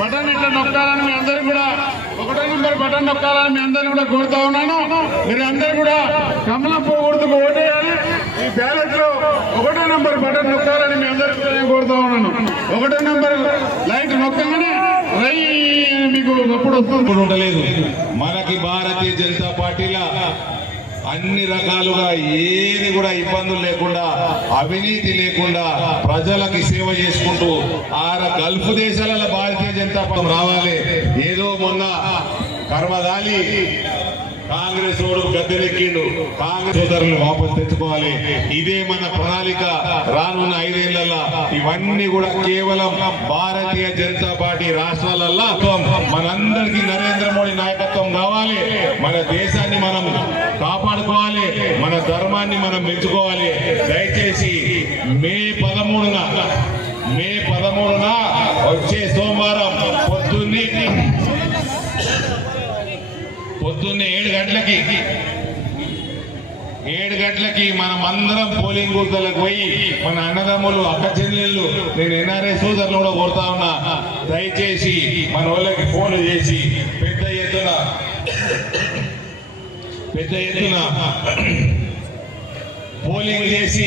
Button ఇట్లా నొక్కాలని మీ అందరు కూడా ఒకటో నెంబర్ బటన్ నొక్కాలని మీ అందరిని కూడా కోరుతా ఉన్నాను. మీరు అందరు కూడా కమలం పువ్వు గుర్తుకు ఓటేయాలి. ఈ బ్యాలెట్లో ఒకటో నెంబర్ బటన్ నొక్కాలని మీ అందరూ కూడా నేను కోరుతా ఉన్నాను. ఒకటో నెంబర్ లైట్ నొక్కగానే రై మీకు ఎప్పుడు వస్తుంది ఉండలేదు మనకి భారతీయ జనతా పార్టీలో అన్ని రకాలుగా ఏది కూడా ఇబ్బందులు లేకుండా అవినీతి లేకుండా ప్రజలకి సేవ చేసుకుంటూ ఆ గల్ఫ్ దేశాలలో భారతీయ జనతా పార్టీ రావాలి. ఏదో మొన్న కర్మదాలి కాంగ్రెస్ ఓడు గద్దెనెక్కిండు. కాంగ్రెస్ సోదరులు వాపసు తెచ్చుకోవాలి. ఇదే మన ప్రణాళిక రానున్న ఐదేళ్ళలో ఇవన్నీ కూడా కేవలం భారతీయ జనతా పార్టీ రాష్ట్రాలలో మనందరికీ నరేంద్ర మోడీ నాయకత్వం కావాలి. మన దేశాన్ని మనం ధర్మాన్ని మనం పెంచుకోవాలి దయచేసి మే పదమూడున మే పదమూడున వచ్చే సోమవారం పొద్దున్నే పొద్దున్నే ఏడు గంటలకి ఏడు గంటలకి మనం అందరం పోలింగ్ బూత్లకు పోయి మన అన్నదమ్ములు అక్క చెల్లెళ్ళు నేను ఎన్ఆర్ఐ సోదరులు కూడా కోరుతా ఉన్నా. దయచేసి మన వాళ్ళకి ఫోన్లు చేసి పెద్ద ఎత్తున పెద్ద ఎత్తున పోలింగ్ చేసి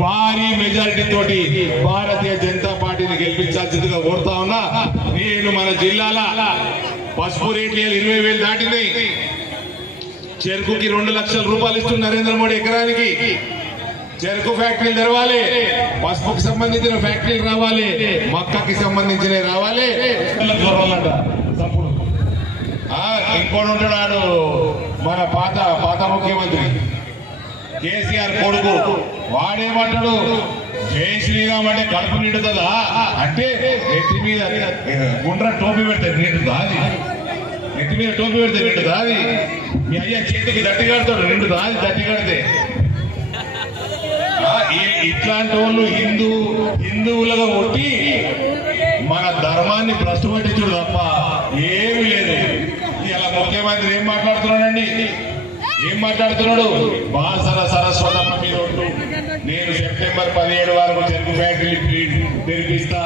భారీ మెజారిటీ తోటి భారతీయ జనతా పార్టీని గెలిపించాల్సిందిగా కోరుతా ఉన్నా నేను మన జిల్లాల పసుపు రేట్లు ఇరవై వేలు దాటినాయి. చెరుకుకి రెండు లక్షల రూపాయలు ఇస్తుంది నరేంద్ర మోడీ ఎకరానికి. చెరుకు ఫ్యాక్టరీలు తెరవాలి పసుపుకి సంబంధించిన ఫ్యాక్టరీలు రావాలి మక్కకి సంబంధించినవి రావాలి. ఇంకోటి తప్పుడు ఉంటాడు ఆడు మన పాత పాత ముఖ్యమంత్రి. కేసీఆర్ కొడుకు. వాడేమంటాడు జై శ్రీరామ్ అంటే కడుపు నిండుతుందా? అంటే నెత్తి మీద గుండ్ర టోపీ పెడితే నిండుదా అది? నెత్తి మీద టోపీ పెడితే నిండుదా అది? మీ అయ్యా చేతికి దట్టి కడతాడు నిండుదా అది? దట్టి కడితే. ఇట్లాంటి వాళ్ళు హిందూ హిందువులుగా కొట్టి మన ధర్మాన్ని ప్రశ్న పట్టించుడు తప్ప ఏమీ లేదు. ఇలా ముఖ్యమంత్రి ఏం మాట్లాడుతున్నాడండి? ఏం మాట్లాడుతున్నాడు? బాసర సరస్వతమ్మ మీద ఉంటూ నేను సెప్టెంబర్ పదిహేడు వరకు చెరుకు ఫ్యాక్టరీ తెరిపిస్తా.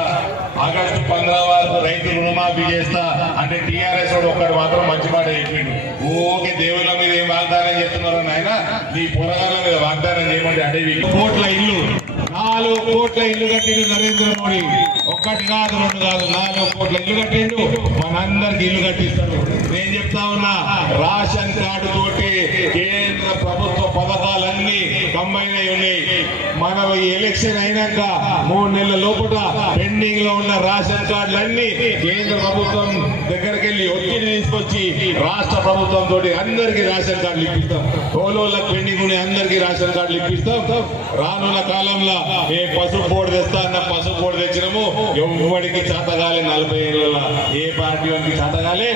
ఆగస్టు పంద్రా వరకు రైతు రుణమాఫీ చేస్తా. అంటే టీఆర్ఎస్ ఒక్కడు మాత్రం మంచి మాట చెప్పిండు. ఓకే దేవుళ్ళ మీద ఏం వాగ్దానం చేస్తున్నారు నాయన నీ పొరగాల మీద వాగ్దానం చేయమంటే అడవి కోట్ల ఇల్లు నాలుగు కోట్ల ఇల్లు కట్టిండు నరేంద్ర మోడీ. ఒక్కటి కాదు రెండు కాదు నాలుగు కోట్ల ఇల్లు కట్టిండు. మనందరికి ఇల్లు కట్టిస్తాడు. నేను చెప్తా ఉన్నా రేషన్ కార్డు తోటి ఎలక్షన్ అయినాక మూడు నెలల లోపల పెండింగ్లో ఉన్న రేషన్ కార్డులన్నీ కేంద్ర ప్రభుత్వం దగ్గరికి వెళ్ళి ఒత్తిడి తీసుకొచ్చి రాష్ట్ర ప్రభుత్వం తోటి అందరికీ రేషన్ కార్డులు ఇప్పిస్తాం. టోలోళ్ళకి పెండింగ్ ఉన్నాయి అందరికీ రేషన్ కార్డులు ఇప్పిస్తాం. రానున్న కాలంలో ఏ పసుపు బోర్డు తెస్తా అన్న పసుపు బోర్డు తెచ్చినాము ఎవరికి చేతగాలి నలభై ఏళ్ళ ఏ పార్టీ వారికి చేతగాలి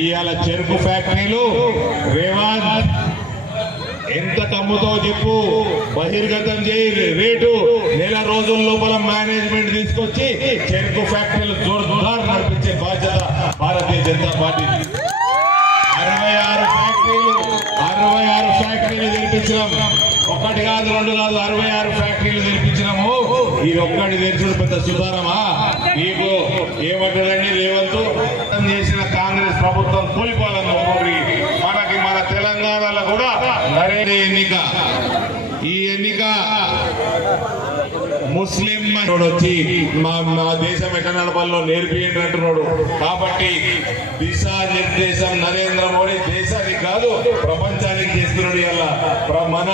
ఇవాళ చెరుకు ఫ్యాక్టరీలు అమ్ముతో చెప్పు. బహిర్గతం చేయి. రేటు నెల రోజుల లోపల మేనేజ్మెంట్ తీసుకొచ్చి చెరుకు ఫ్యాక్టరీలు జోర్దార్ నడిపించే బాధ్యత భారతీయ జనతా పార్టీ. అరవై ఆరు ఫ్యాక్టరీలు అరవై ఆరు ఫ్యాక్టరీలు తెరిపించినాం. ఒక్కటి కాదు రెండు కాదు అరవై ఆరు ఫ్యాక్టరీలు తెరిపించినాము. ఇది ఒక్కటి తెరిచిన పెద్ద సుధారమా మీకు ఏమంటాడండి లేవంతో చేసిన కాంగ్రెస్ ప్రభుత్వం కూలిపోవాలని మన ఎన్నిక? ఈ ఎన్నిక ముస్లిం వచ్చి మా మా దేశం ఎక్కడ నడపాలో నేర్పియండి అంటున్నాడు. కాబట్టి దిశా నిర్దేశం నరేంద్ర మోడీ దేశానికి కాదు ప్రపంచానికి చేస్తున్నాడు ఇలా మన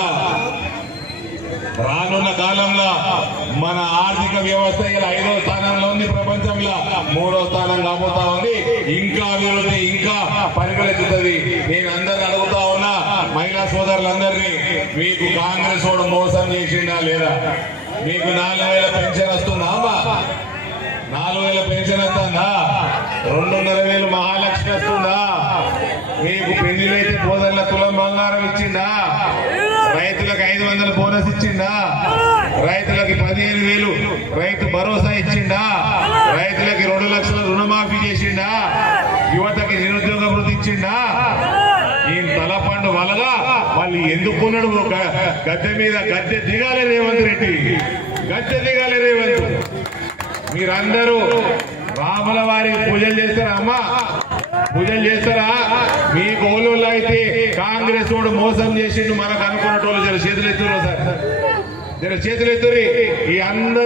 రానున్న కాలంలో మన ఆర్థిక వ్యవస్థ ఇలా ఐదో స్థానంలో ఉంది ప్రపంచంలో. మూడో స్థానం కాబోతా ఉంది. ఇంకా అభివృద్ధి ఇంకా పరిగెత్తుతుంది నేను అందరిని అడుగుతా మహిళా సోదరులందరినీ మీకు కాంగ్రెస్ వాడు మోసం చేసిందా లేదా? మీకు నాలుగు వేల పెన్షన్ వస్తుందా అమ్మా? నాలుగు వేల పెన్షన్ వస్తుందా? రెండున్నర వేలు మహాలక్ష్మి వస్తుందా? మీకు పెళ్ళిలైతే పోదల్ల తులం బంగారం ఇచ్చిందా? రైతులకు ఐదు వందల బోనస్ ఇచ్చిండా రైతులకి పదిహేను వేలు రైతు భరోసా ఇచ్చిండా రైతులకి రెండు లక్షల రుణమాఫీ చేసిండా యువతకి నిరుద్యోగ వృద్ధి ఇచ్చిండా ఎందుకు ఉన్నాడు గ- గద్దె మీద గద్దె దిగాలి రేవంత్ రెడ్డి. గద్దె దిగాలి రేవంత్. మీరందరూ రాముల వారికి పూజలు చేస్తారా అమ్మా? పూజలు చేస్తారా? మీ గోలు అయితే కాంగ్రెస్ వాడు మోసం చేసిండు మనకు అనుకున్నట్టు జర చేతులు ఎత్తురు సార్ జర చేతులు ఎత్తురి ఈ అందరు